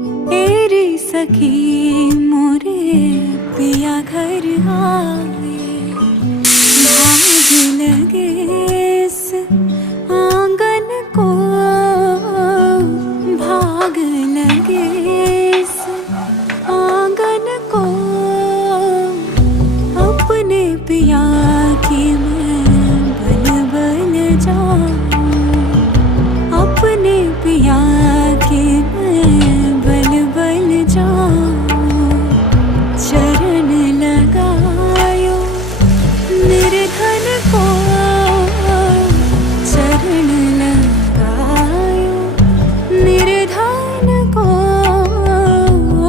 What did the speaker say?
तेरी सखी मोरे पिया घर आए, भाग लगे